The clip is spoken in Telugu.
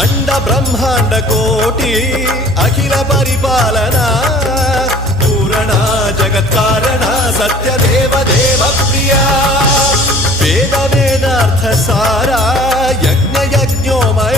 అండ బ్రహ్మాండ కోటి అఖిల పరిపాలన పూరణ జగత్కారణ సత్యదేవ దేవ ప్రియా వేద వేదార్థ సారా యజ్ఞ యజ్ఞోమయ